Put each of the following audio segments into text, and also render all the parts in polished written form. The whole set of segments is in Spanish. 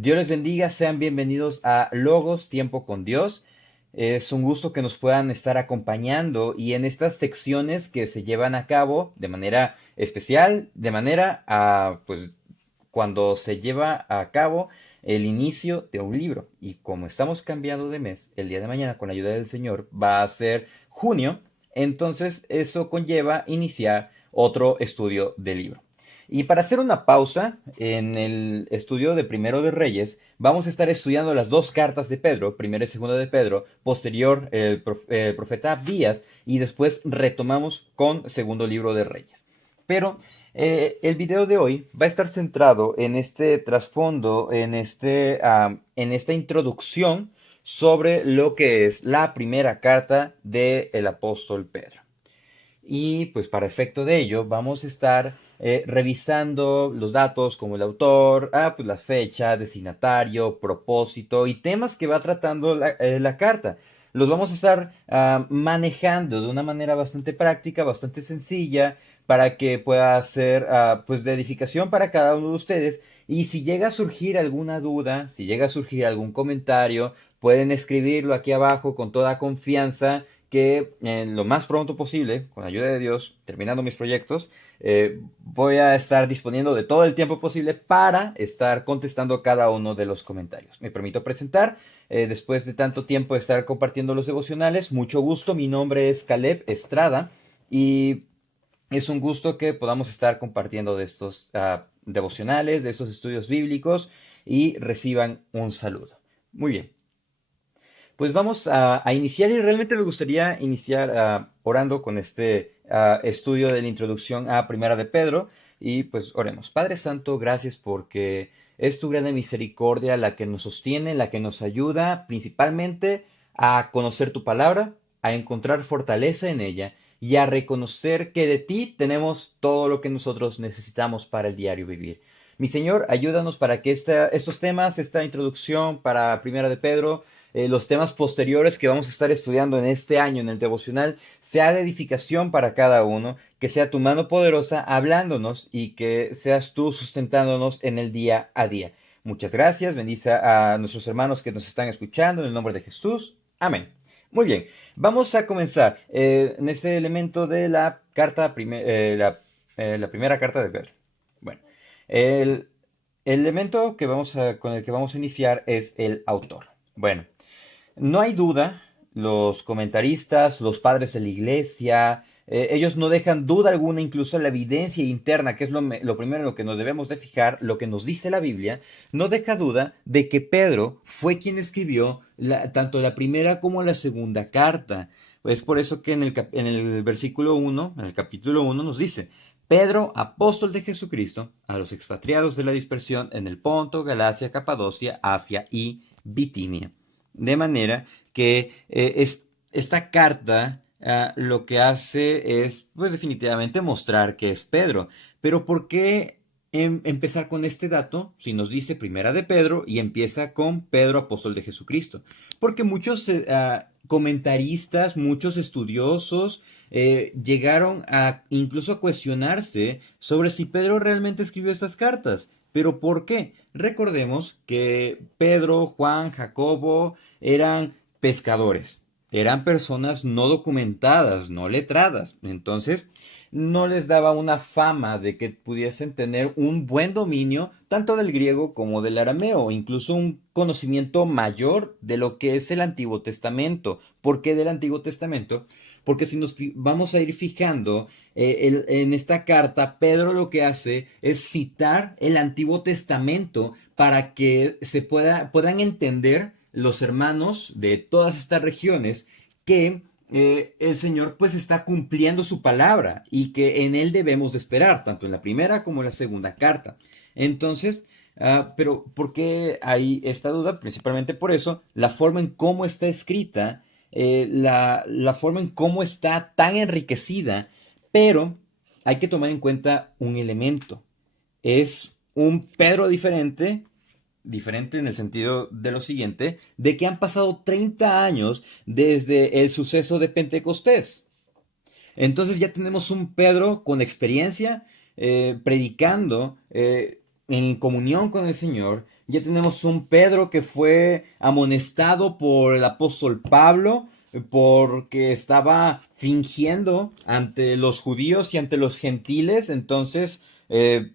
Dios les bendiga, sean bienvenidos a Logos, Tiempo con Dios. Es un gusto que nos puedan estar acompañando y en estas secciones que se llevan a cabo de manera especial, de manera pues cuando se lleva a cabo el inicio de un libro. Y como estamos cambiando de mes, el día de mañana con la ayuda del Señor va a ser junio, entonces eso conlleva iniciar otro estudio de libro. Y para hacer una pausa en el estudio de Primero de Reyes, vamos a estar estudiando las dos cartas de Pedro, primera y segunda de Pedro, posterior el profeta Abdías, y después retomamos con segundo libro de Reyes. Pero el video de hoy va a estar centrado en este trasfondo, en esta introducción sobre lo que es la primera carta del apóstol Pedro. Y pues para efecto de ello vamos a estar revisando los datos como el autor, pues la fecha, destinatario, propósito y temas que va tratando la carta. Los vamos a estar manejando de una manera bastante práctica, bastante sencilla, para que pueda ser pues de edificación para cada uno de ustedes. Y si llega a surgir alguna duda, si llega a surgir algún comentario, pueden escribirlo aquí abajo con toda confianza que en lo más pronto posible, con la ayuda de Dios, terminando mis proyectos, voy a estar disponiendo de todo el tiempo posible para estar contestando cada uno de los comentarios. Me permito presentar, después de tanto tiempo de estar compartiendo los devocionales, mucho gusto, mi nombre es Caleb Estrada y es un gusto que podamos estar compartiendo de estos devocionales, de estos estudios bíblicos y reciban un saludo. Muy bien. Pues vamos a iniciar y realmente me gustaría iniciar orando con este estudio de la introducción a Primera de Pedro y pues oremos. Padre Santo, gracias porque es tu grande misericordia la que nos sostiene, la que nos ayuda principalmente a conocer tu palabra, a encontrar fortaleza en ella y a reconocer que de ti tenemos todo lo que nosotros necesitamos para el diario vivir. Mi Señor, ayúdanos para que estos temas, esta introducción para Primera de Pedro, los temas posteriores que vamos a estar estudiando en este año en el devocional, sea de edificación para cada uno, que sea tu mano poderosa hablándonos y que seas tú sustentándonos en el día a día. Muchas gracias, bendice a nuestros hermanos que nos están escuchando en el nombre de Jesús. Amén. Muy bien, vamos a comenzar en este elemento de la carta, la primera carta de Pedro. Bueno, el elemento con el que vamos a iniciar es el autor. Bueno, no hay duda, los comentaristas, los padres de la iglesia, ellos no dejan duda alguna, incluso la evidencia interna, que es lo primero en lo que nos debemos de fijar, lo que nos dice la Biblia, no deja duda de que Pedro fue quien escribió tanto la primera como la segunda carta. Es por eso que en el versículo 1, en el capítulo 1, nos dice, Pedro, apóstol de Jesucristo, a los expatriados de la dispersión en el Ponto, Galacia, Capadocia, Asia y Bitinia. De manera que esta carta lo que hace es, pues definitivamente mostrar que es Pedro. Pero ¿por qué empezar con este dato si nos dice Primera de Pedro y empieza con Pedro, apóstol de Jesucristo? Porque muchos comentaristas, muchos estudiosos llegaron a incluso a cuestionarse sobre si Pedro realmente escribió estas cartas. ¿Pero por qué? Recordemos que Pedro, Juan, Jacobo eran pescadores, eran personas no documentadas, no letradas. Entonces, no les daba una fama de que pudiesen tener un buen dominio tanto del griego como del arameo, incluso un conocimiento mayor de lo que es el Antiguo Testamento. ¿Por qué del Antiguo Testamento? Porque si nos vamos a ir fijando en esta carta, Pedro lo que hace es citar el Antiguo Testamento para que puedan entender los hermanos de todas estas regiones que el Señor pues está cumpliendo su palabra y que en Él debemos de esperar, tanto en la primera como en la segunda carta. Entonces, pero ¿por qué hay esta duda? Principalmente por eso, la forma en cómo está escrita, la forma en cómo está tan enriquecida, pero hay que tomar en cuenta un elemento. Es un Pedro diferente en el sentido de lo siguiente, de que han pasado 30 años desde el suceso de Pentecostés. Entonces ya tenemos un Pedro con experiencia, predicando, en comunión con el Señor. Ya tenemos un Pedro que fue amonestado por el apóstol Pablo porque estaba fingiendo ante los judíos y ante los gentiles. Entonces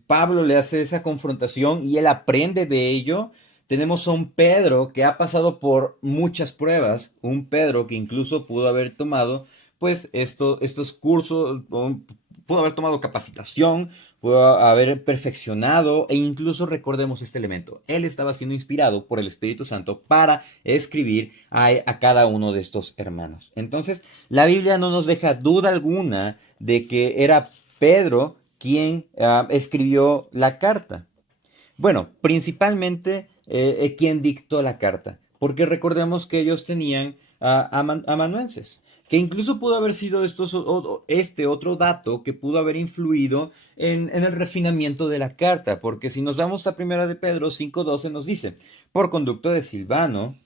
Pablo le hace esa confrontación y él aprende de ello. Tenemos a un Pedro que ha pasado por muchas pruebas, un Pedro que incluso pudo haber tomado pues estos cursos, pudo haber tomado capacitación, pudo haber perfeccionado e incluso recordemos este elemento. Él estaba siendo inspirado por el Espíritu Santo para escribir a cada uno de estos hermanos. Entonces, la Biblia no nos deja duda alguna de que era Pedro quien escribió la carta. Bueno, principalmente quien dictó la carta, porque recordemos que ellos tenían amanuenses, que incluso pudo haber sido este otro dato que pudo haber influido en el refinamiento de la carta, porque si nos vamos a 1 de Pedro 5:12 nos dice, por conducto de Silvano,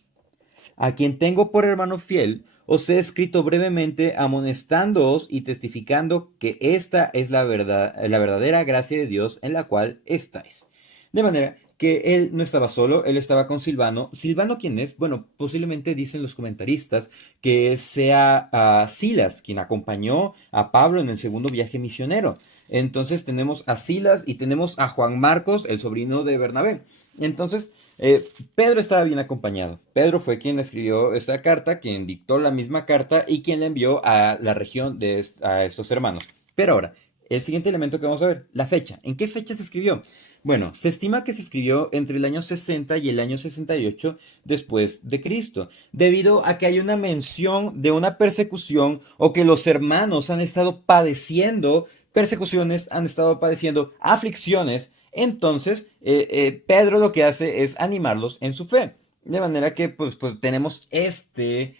a quien tengo por hermano fiel, os he escrito brevemente amonestándoos y testificando que esta es la verdad, la verdadera gracia de Dios en la cual estáis. De manera que él no estaba solo, él estaba con Silvano. ¿Silvano quién es? Bueno, posiblemente dicen los comentaristas que sea Silas, quien acompañó a Pablo en el segundo viaje misionero. Entonces tenemos a Silas y tenemos a Juan Marcos, el sobrino de Bernabé. Entonces, Pedro estaba bien acompañado. Pedro fue quien escribió esta carta, quien dictó la misma carta y quien la envió a la región a estos hermanos. Pero ahora, el siguiente elemento que vamos a ver, la fecha. ¿En qué fecha se escribió? Bueno, se estima que se escribió entre el año 60 y el año 68 después de Cristo, debido a que hay una mención de una persecución o que los hermanos han estado padeciendo persecuciones, han estado padeciendo aflicciones. Entonces, Pedro lo que hace es animarlos en su fe. De manera que pues tenemos este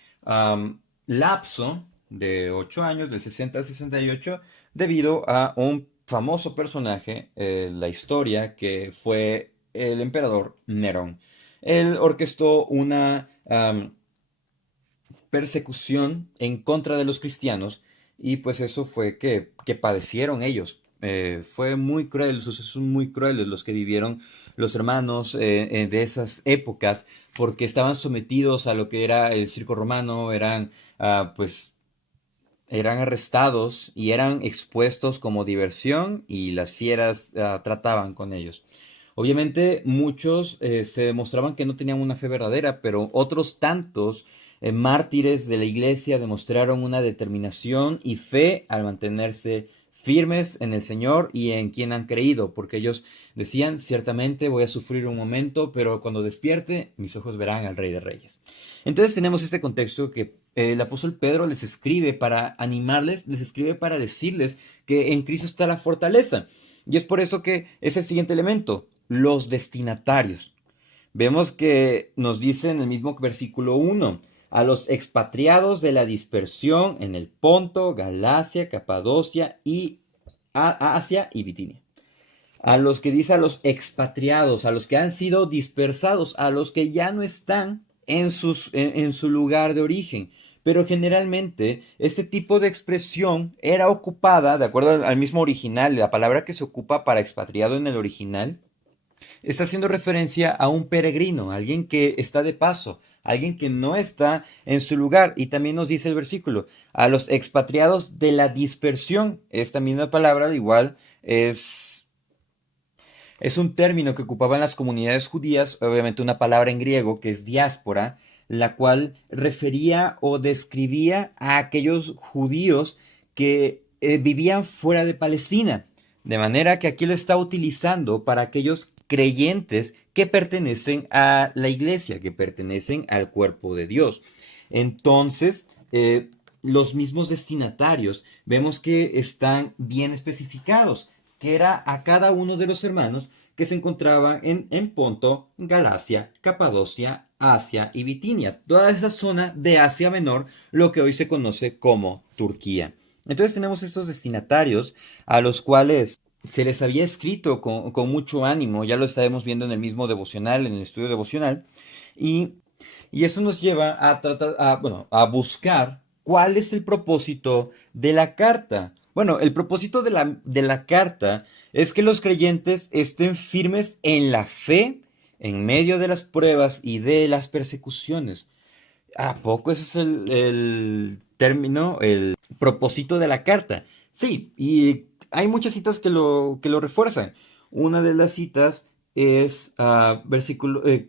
lapso de 8 años, del 60 al 68, debido a un famoso personaje en la historia que fue el emperador Nerón. Él orquestó una persecución en contra de los cristianos y pues eso fue que padecieron ellos. Fue muy cruel, sucesos muy crueles los que vivieron los hermanos de esas épocas porque estaban sometidos a lo que era el circo romano, pues eran arrestados y eran expuestos como diversión y las fieras trataban con ellos. Obviamente muchos se demostraban que no tenían una fe verdadera, pero otros tantos mártires de la iglesia demostraron una determinación y fe al mantenerse firmes en el Señor y en quien han creído, porque ellos decían, ciertamente voy a sufrir un momento, pero cuando despierte, mis ojos verán al Rey de Reyes. Entonces tenemos este contexto que el apóstol Pedro les escribe para animarles, les escribe para decirles que en Cristo está la fortaleza. Y es por eso que es el siguiente elemento, los destinatarios. Vemos que nos dice en el mismo versículo 1, a los expatriados de la dispersión en el Ponto, Galacia, Capadocia y Asia y Bitinia. A los que dice a los expatriados, a los que han sido dispersados, a los que ya no están en su lugar de origen. Pero generalmente este tipo de expresión era ocupada, de acuerdo al mismo original, la palabra que se ocupa para expatriado en el original, está haciendo referencia a un peregrino, alguien que está de paso, alguien que no está en su lugar. Y también nos dice el versículo, a los expatriados de la dispersión. Esta misma palabra igual es un término que ocupaban las comunidades judías, obviamente una palabra en griego que es diáspora, la cual refería o describía a aquellos judíos que vivían fuera de Palestina. De manera que aquí lo está utilizando para aquellos creyentes que pertenecen a la iglesia, que pertenecen al cuerpo de Dios. Entonces, los mismos destinatarios vemos que están bien especificados, que era a cada uno de los hermanos que se encontraban en Ponto, Galacia, Capadocia, Asia y Bitinia. Toda esa zona de Asia Menor, lo que hoy se conoce como Turquía. Entonces tenemos estos destinatarios a los cuales se les había escrito con mucho ánimo, ya lo estaremos viendo en el mismo devocional, en el estudio devocional, y, y esto nos lleva a tratar, bueno, a buscar cuál es el propósito de la carta. Bueno, el propósito de la carta es que los creyentes estén firmes en la fe en medio de las pruebas y de las persecuciones. ¿A poco ese es el término, el propósito de la carta? Sí, y hay muchas citas que lo refuerzan. Una de las citas es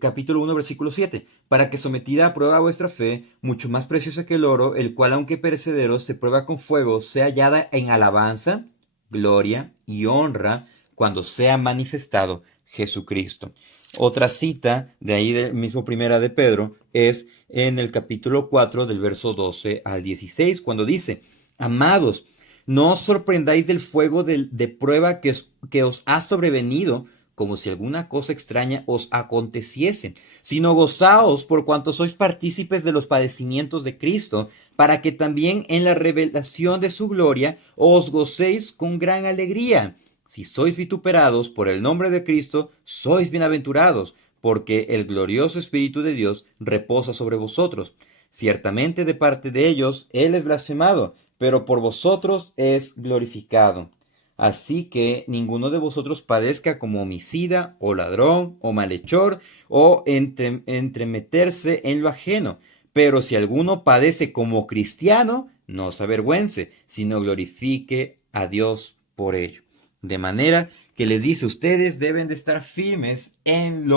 capítulo 1, versículo 7. Para que sometida a prueba vuestra fe, mucho más preciosa que el oro, el cual aunque perecedero se prueba con fuego, sea hallada en alabanza, gloria y honra cuando sea manifestado Jesucristo. Otra cita de ahí del mismo primera de Pedro es en el capítulo 4 del verso 12 al 16, cuando dice: Amados, no os sorprendáis del fuego de prueba que os ha sobrevenido, como si alguna cosa extraña os aconteciese, sino gozaos por cuanto sois partícipes de los padecimientos de Cristo, para que también en la revelación de su gloria os gocéis con gran alegría. Si sois vituperados por el nombre de Cristo, sois bienaventurados, porque el glorioso Espíritu de Dios reposa sobre vosotros. Ciertamente de parte de ellos Él es blasfemado, pero por vosotros es glorificado. Así que ninguno de vosotros padezca como homicida, o ladrón, o malhechor, o entremeterse en lo ajeno. Pero si alguno padece como cristiano, no se avergüence, sino glorifique a Dios por ello. De manera que les dice: ustedes deben de estar firmes en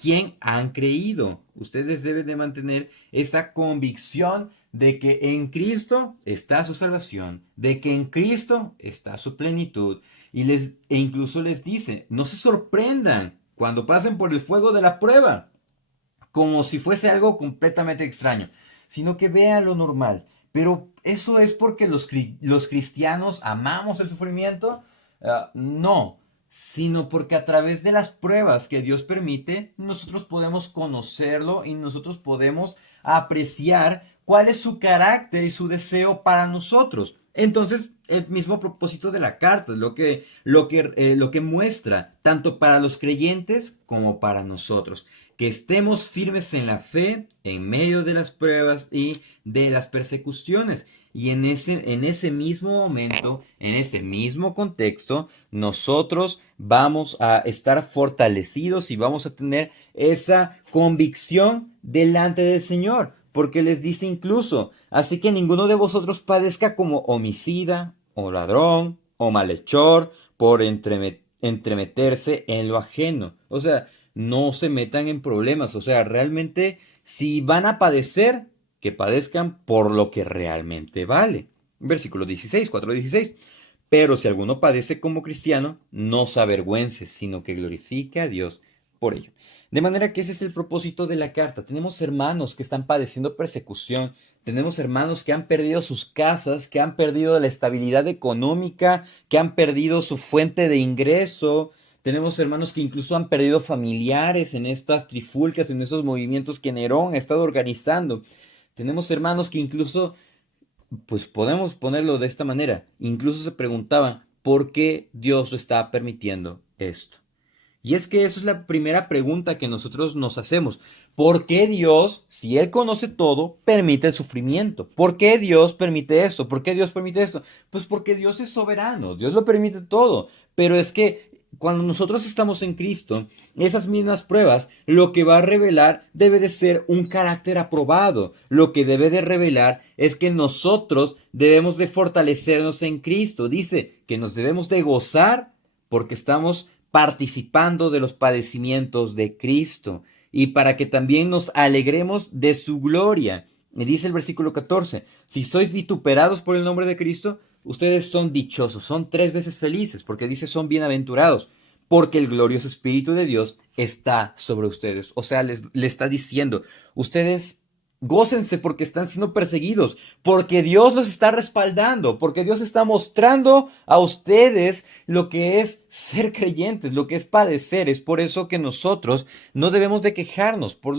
quien han creído. Ustedes deben de mantener esta convicción de que en Cristo está su salvación, de que en Cristo está su plenitud, e incluso les dice: no se sorprendan cuando pasen por el fuego de la prueba, como si fuese algo completamente extraño, sino que vean lo normal. Pero eso es porque los cristianos amamos el sufrimiento. No, sino porque a través de las pruebas que Dios permite, nosotros podemos conocerlo y nosotros podemos apreciar cuál es su carácter y su deseo para nosotros. Entonces, el mismo propósito de la carta es lo que muestra tanto para los creyentes como para nosotros, que estemos firmes en la fe en medio de las pruebas y de las persecuciones. Y en ese mismo momento, en ese mismo contexto, nosotros vamos a estar fortalecidos y vamos a tener esa convicción delante del Señor. Porque les dice incluso: así que ninguno de vosotros padezca como homicida, o ladrón, o malhechor, por entremeterse en lo ajeno. O sea, no se metan en problemas. O sea, realmente, si van a padecer, que padezcan por lo que realmente vale. Versículo 16, 4:16. Pero si alguno padece como cristiano, no se avergüence, sino que glorifique a Dios por ello. De manera que ese es el propósito de la carta. Tenemos hermanos que están padeciendo persecución. Tenemos hermanos que han perdido sus casas, que han perdido la estabilidad económica, que han perdido su fuente de ingreso. Tenemos hermanos que incluso han perdido familiares en estas trifulcas, en esos movimientos que Nerón ha estado organizando. Tenemos hermanos que incluso, pues podemos ponerlo de esta manera, incluso se preguntaban por qué Dios lo está permitiendo esto. Y es que eso es la primera pregunta que nosotros nos hacemos. ¿Por qué Dios, si Él conoce todo, permite el sufrimiento? ¿Por qué Dios permite esto? ¿Por qué Dios permite esto? Pues porque Dios es soberano, Dios lo permite todo. Pero es que cuando nosotros estamos en Cristo, esas mismas pruebas, lo que va a revelar debe de ser un carácter aprobado. Lo que debe de revelar es que nosotros debemos de fortalecernos en Cristo. Dice que nos debemos de gozar porque estamos participando de los padecimientos de Cristo y para que también nos alegremos de su gloria. Y dice el versículo 14: si sois vituperados por el nombre de Cristo, ustedes son dichosos, son 3 veces felices, porque dice son bienaventurados, porque el glorioso Espíritu de Dios está sobre ustedes. O sea, les está diciendo: ustedes gócense porque están siendo perseguidos, porque Dios los está respaldando, porque Dios está mostrando a ustedes lo que es ser creyentes, lo que es padecer. Es por eso que nosotros no debemos de quejarnos por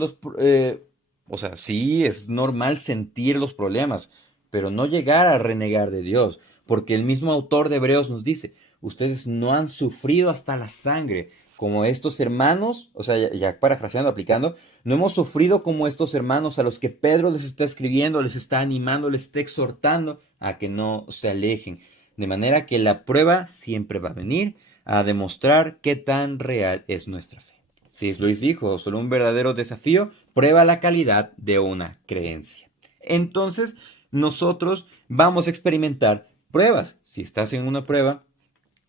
o sea, sí, es normal sentir los problemas, pero no llegar a renegar de Dios, porque el mismo autor de Hebreos nos dice: ustedes no han sufrido hasta la sangre, como estos hermanos. O sea, ya parafraseando, aplicando, no hemos sufrido como estos hermanos a los que Pedro les está escribiendo, les está animando, les está exhortando a que no se alejen. De manera que la prueba siempre va a venir a demostrar qué tan real es nuestra fe. C.S. Lewis dijo, solo un verdadero desafío prueba la calidad de una creencia. Entonces, nosotros vamos a experimentar pruebas. Si estás en una prueba,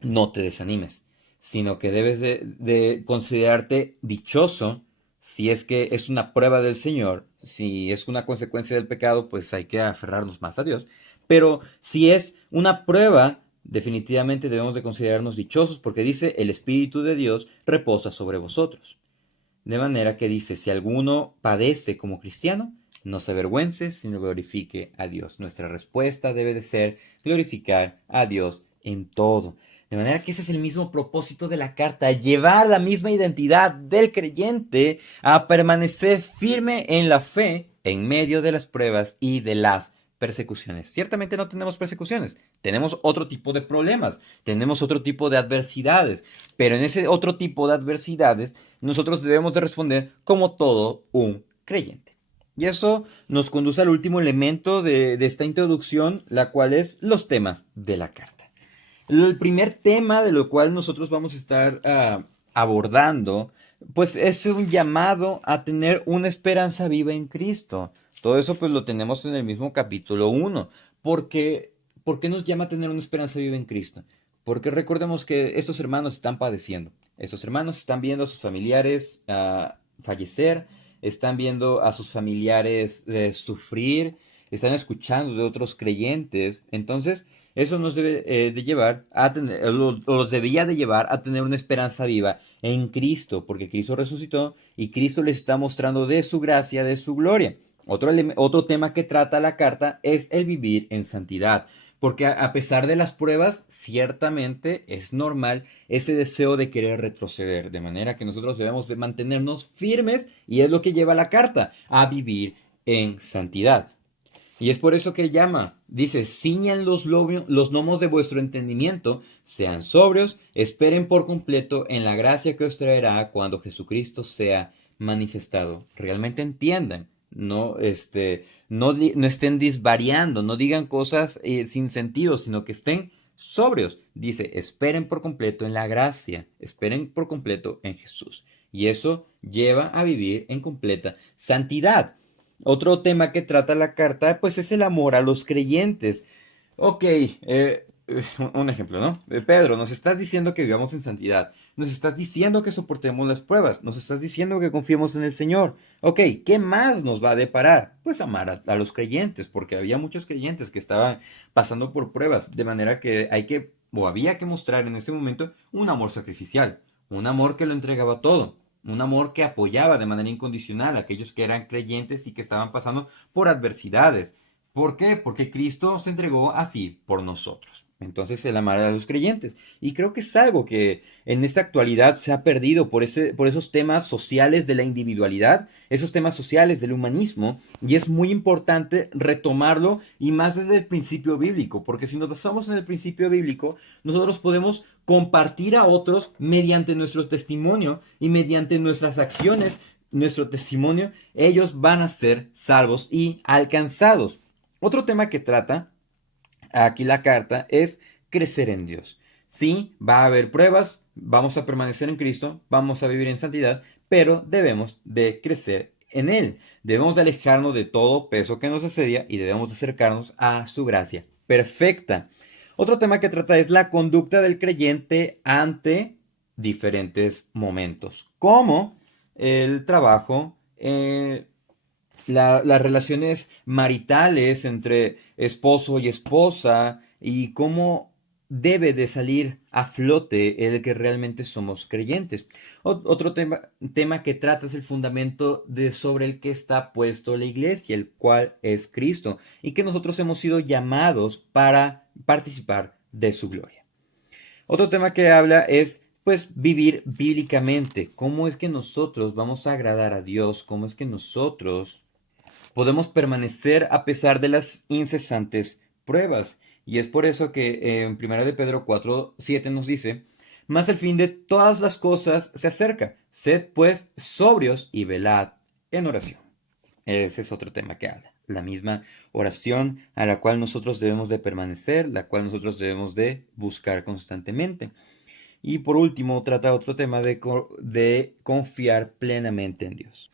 no te desanimes, sino que debes de considerarte dichoso si es que es una prueba del Señor. Si es una consecuencia del pecado, pues hay que aferrarnos más a Dios. Pero si es una prueba, definitivamente debemos de considerarnos dichosos porque dice, el Espíritu de Dios reposa sobre vosotros. De manera que dice, si alguno padece como cristiano, no se avergüence, sino glorifique a Dios. Nuestra respuesta debe de ser glorificar a Dios en todo. De manera que ese es el mismo propósito de la carta, llevar la misma identidad del creyente a permanecer firme en la fe en medio de las pruebas y de las persecuciones. Ciertamente no tenemos persecuciones, tenemos otro tipo de problemas, tenemos otro tipo de adversidades, pero en ese otro tipo de adversidades nosotros debemos de responder como todo un creyente. Y eso nos conduce al último elemento de esta introducción, la cual es los temas de la carta. El primer tema de lo cual nosotros vamos a estar abordando, pues es un llamado a tener una esperanza viva en Cristo. Todo eso pues lo tenemos en el mismo capítulo 1. ¿Por qué nos llama a tener una esperanza viva en Cristo? Porque recordemos que estos hermanos están padeciendo. Estos hermanos están viendo a sus familiares fallecer, están viendo a sus familiares sufrir, están escuchando de otros creyentes. Entonces, eso nos debe de llevar a tener, los debía de llevar a tener una esperanza viva en Cristo, porque Cristo resucitó y Cristo les está mostrando de su gracia, de su gloria. Otro tema que trata la carta es el vivir en santidad. Porque a pesar de las pruebas, ciertamente es normal ese deseo de querer retroceder. De manera que nosotros debemos de mantenernos firmes y es lo que lleva la carta a vivir en santidad. Y es por eso que llama, dice, ciñan los lomos de vuestro entendimiento, sean sobrios, esperen por completo en la gracia que os traerá cuando Jesucristo sea manifestado. Realmente entiendan, no estén disvariando, no digan cosas sin sentido, sino que estén sobrios. Dice, esperen por completo en la gracia, esperen por completo en Jesús. Y eso lleva a vivir en completa santidad. Otro tema que trata la carta, pues es el amor a los creyentes. Ok, un ejemplo, ¿no? Pedro, nos estás diciendo que vivamos en santidad. Nos estás diciendo que soportemos las pruebas. Nos estás diciendo que confiemos en el Señor. Ok, ¿qué más nos va a deparar? Pues amar a los creyentes, porque había muchos creyentes que estaban pasando por pruebas, de manera que había que mostrar en ese momento un amor sacrificial, un amor que lo entregaba todo. Un amor que apoyaba de manera incondicional a aquellos que eran creyentes y que estaban pasando por adversidades. ¿Por qué? Porque Cristo se entregó así por nosotros. Entonces el amar a los creyentes. Y creo que es algo que en esta actualidad se ha perdido por esos temas sociales de la individualidad, esos temas sociales del humanismo, y es muy importante retomarlo y más desde el principio bíblico, porque si nos basamos en el principio bíblico, nosotros podemos compartir a otros mediante nuestro testimonio y mediante nuestras acciones, nuestro testimonio, ellos van a ser salvos y alcanzados. Otro tema que trata aquí la carta es crecer en Dios. Sí, va a haber pruebas, vamos a permanecer en Cristo, vamos a vivir en santidad, pero debemos de crecer en Él. Debemos de alejarnos de todo peso que nos asedia y debemos de acercarnos a su gracia perfecta. Otro tema que trata es la conducta del creyente ante diferentes momentos, como el trabajo, las relaciones maritales entre esposo y esposa y cómo debe de salir a flote el que realmente somos creyentes. Otro tema que trata es el fundamento sobre el que está puesto la iglesia, el cual es Cristo, y que nosotros hemos sido llamados para participar de su gloria. Otro tema que habla es, pues, vivir bíblicamente. ¿Cómo es que nosotros vamos a agradar a Dios? ¿Cómo es que nosotros podemos permanecer a pesar de las incesantes pruebas? Y es por eso que en 1 de Pedro 4:7 nos dice, mas el fin de todas las cosas se acerca. Sed pues sobrios y velad en oración. Ese es otro tema que habla. la misma oración a la cual nosotros debemos de permanecer, la cual nosotros debemos de buscar constantemente. Y por último, trata otro tema de confiar plenamente en Dios.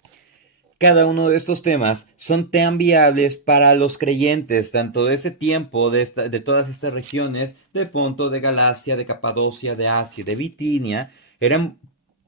Cada uno de estos temas son tan viables para los creyentes, tanto de ese tiempo, de todas estas regiones, de Ponto, de Galacia, de Capadocia, de Asia, de Bitinia, eran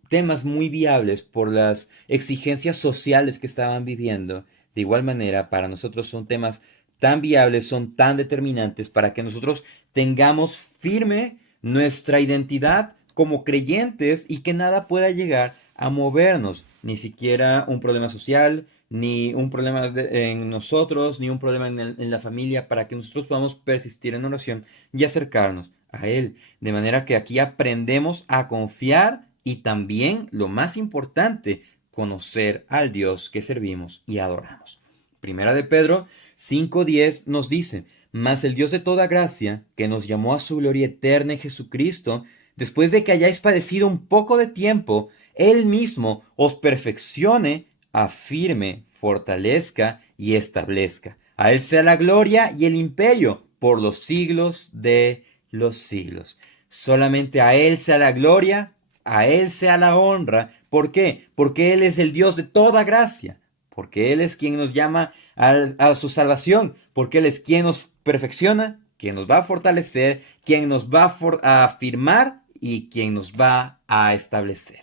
temas muy viables por las exigencias sociales que estaban viviendo. De igual manera, para nosotros son temas tan viables, son tan determinantes para que nosotros tengamos firme nuestra identidad como creyentes y que nada pueda llegar a movernos, ni siquiera un problema social, ni un problema en nosotros, ni un problema en la familia, para que nosotros podamos persistir en oración y acercarnos a Él. De manera que aquí aprendemos a confiar y también, lo más importante, conocer al Dios que servimos y adoramos. Primera de Pedro 5:10 nos dice: mas el Dios de toda gracia, que nos llamó a su gloria eterna en Jesucristo, después de que hayáis padecido un poco de tiempo, Él mismo os perfeccione, afirme, fortalezca y establezca. A Él sea la gloria y el imperio por los siglos de los siglos. Solamente a Él sea la gloria, a Él sea la honra. ¿Por qué? Porque Él es el Dios de toda gracia. Porque Él es quien nos llama a su salvación. Porque Él es quien nos perfecciona, quien nos va a fortalecer, quien nos va a afirmar y quien nos va a establecer.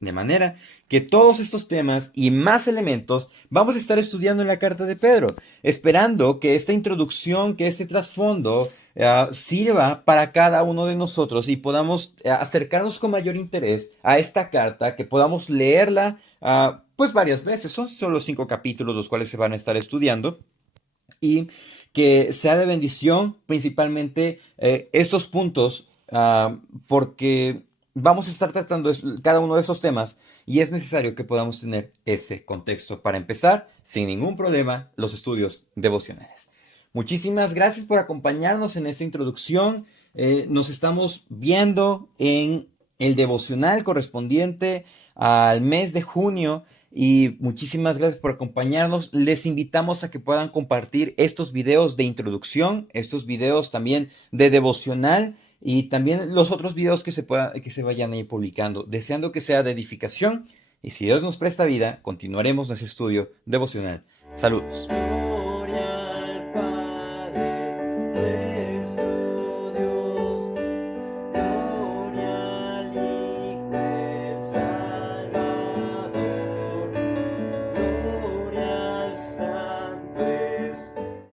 De manera que todos estos temas y más elementos vamos a estar estudiando en la carta de Pedro, esperando que esta introducción, que este trasfondo sirva para cada uno de nosotros y podamos acercarnos con mayor interés a esta carta, que podamos leerla pues varias veces. Son solo 5 capítulos los cuales se van a estar estudiando, y que sea de bendición principalmente estos puntos, porque vamos a estar tratando cada uno de esos temas y es necesario que podamos tener ese contexto para empezar sin ningún problema los estudios devocionales. Muchísimas gracias por acompañarnos en esta introducción. Nos estamos viendo en el devocional correspondiente al mes de junio. Y muchísimas gracias por acompañarnos. Les invitamos a que puedan compartir estos videos de introducción, estos videos también de devocional y también los otros videos que se vayan a ir publicando, deseando que sea de edificación. Y si Dios nos presta vida, continuaremos nuestro estudio devocional. Saludos.